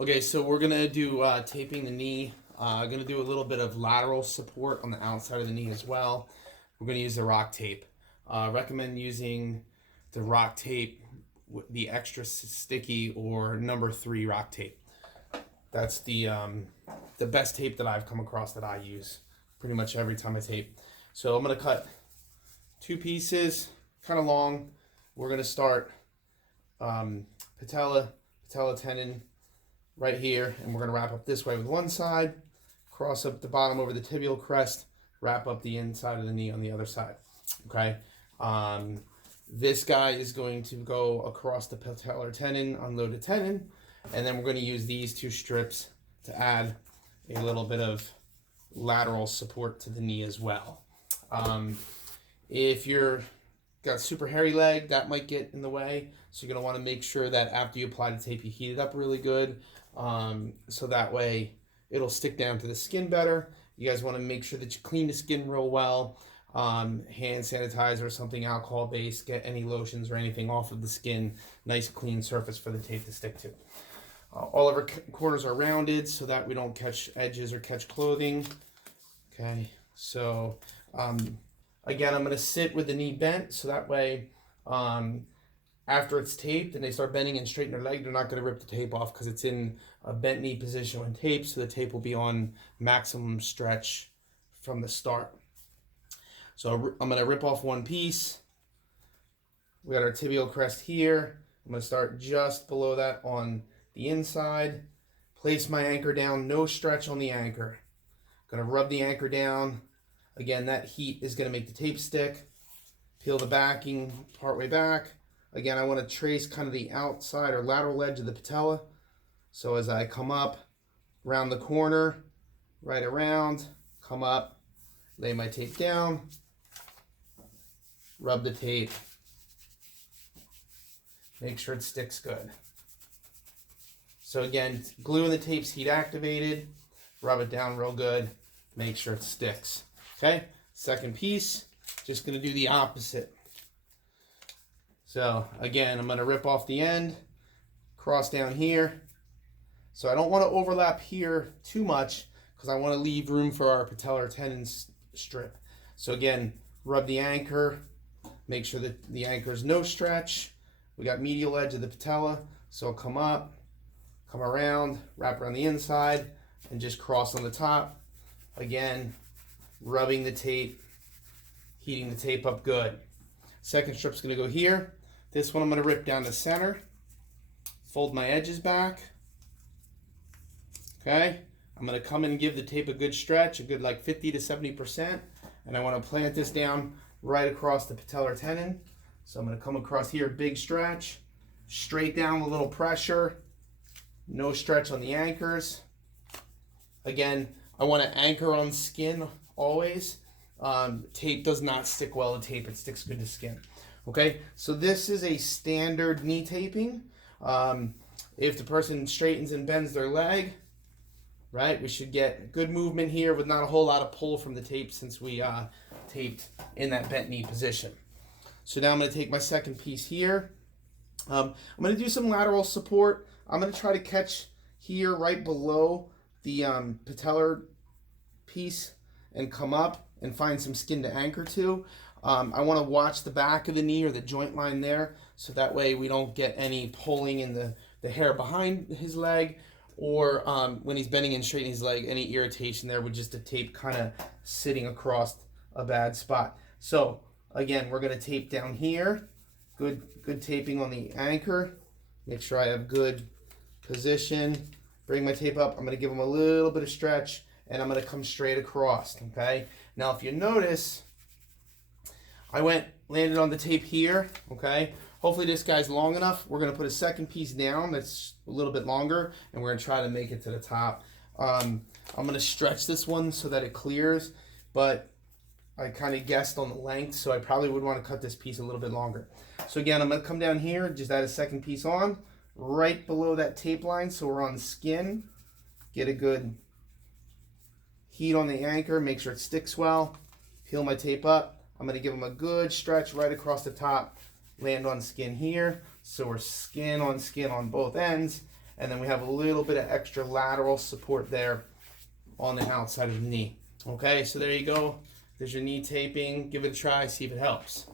Okay, so we're gonna do taping the knee. Gonna do a little bit of lateral support on the outside of the knee as well. We're gonna use the rock tape. Recommend using the rock tape, the extra sticky or number 3 rock tape. That's the best tape that I've come across that I use pretty much every time I tape. So I'm gonna cut 2 pieces, kind of long. We're gonna start patella tendon right here, and we're going to wrap up this way with one side, cross up the bottom over the tibial crest, wrap up the inside of the knee on the other side. Okay, this guy is going to go across the patellar tendon, unload the tendon, and then we're going to use these 2 strips to add a little bit of lateral support to the knee as well. If you're got super hairy leg, that might get in the way, so you're going to want to make sure that after you apply the tape, you heat it up really good, so that way it'll stick down to the skin better. You guys want to make sure that you clean the skin real well, hand sanitizer or something alcohol based, get any lotions or anything off of the skin, nice clean surface for the tape to stick to. All of our corners are rounded so that we don't catch edges or catch clothing. Okay, so again, I'm going to sit with the knee bent, so that way after it's taped and they start bending and straighten their leg, they're not going to rip the tape off because it's in a bent knee position when taped, so the tape will be on maximum stretch from the start. So I'm going to rip off one piece. We got our tibial crest here. I'm going to start just below that on the inside. Place my anchor down, no stretch on the anchor. Going to rub the anchor down. Again, that heat is going to make the tape stick. Peel the backing partway back. Again, I want to trace kind of the outside or lateral edge of the patella. So as I come up, round the corner, right around, come up, lay my tape down, rub the tape, make sure it sticks good. So again, glue in the tape's heat activated, rub it down real good, make sure it sticks. Okay, second piece, just going to do the opposite. So again, I'm going to rip off the end, cross down here. So I don't want to overlap here too much because I want to leave room for our patellar tendon strip. So again, rub the anchor, make sure that the anchor is no stretch. We got medial edge of the patella, so I'll come up, come around, wrap around the inside, and just cross on the top. Again, rubbing the tape, heating the tape up good. Second strip's going to go here. This one I'm going to rip down the center, fold my edges back. Okay, I'm going to come in and give the tape a good stretch, a good like 50 to 70%, and I want to plant this down right across the patellar tendon. So I'm going to come across here, big stretch, straight down with a little pressure, no stretch on the anchors. Again, I want to anchor on skin always. Tape does not stick well to tape, it sticks good to skin. Okay, so this is a standard knee taping. If the person straightens and bends their leg, right, we should get good movement here with not a whole lot of pull from the tape since we taped in that bent knee position. So now I'm going to take my second piece here. I'm going to do some lateral support. I'm going to try to catch here right below the patellar piece and come up and find some skin to anchor to. I want to watch the back of the knee or the joint line there, so that way we don't get any pulling in the hair behind his leg, or when he's bending and straightening his leg, any irritation there with just the tape kind of sitting across a bad spot. So again, we're going to tape down here. Good taping on the anchor. Make sure I have good position. Bring my tape up. I'm going to give him a little bit of stretch, and I'm going to come straight across. Okay. Now, if you notice, I landed on the tape here, okay? Hopefully this guy's long enough. We're going to put a second piece down that's a little bit longer, and we're going to try to make it to the top. I'm going to stretch this one so that it clears, but I kind of guessed on the length, so I probably would want to cut this piece a little bit longer. So again, I'm going to come down here, just add a second piece on, right below that tape line, so we're on the skin. Get a good heat on the anchor, make sure it sticks well. Peel my tape up. I'm going to give them a good stretch right across the top, land on skin here. So we're skin on both ends. and then we have a little bit of extra lateral support there on the outside of the knee. Okay, so there you go. There's your knee taping. Give it a try, see if it helps.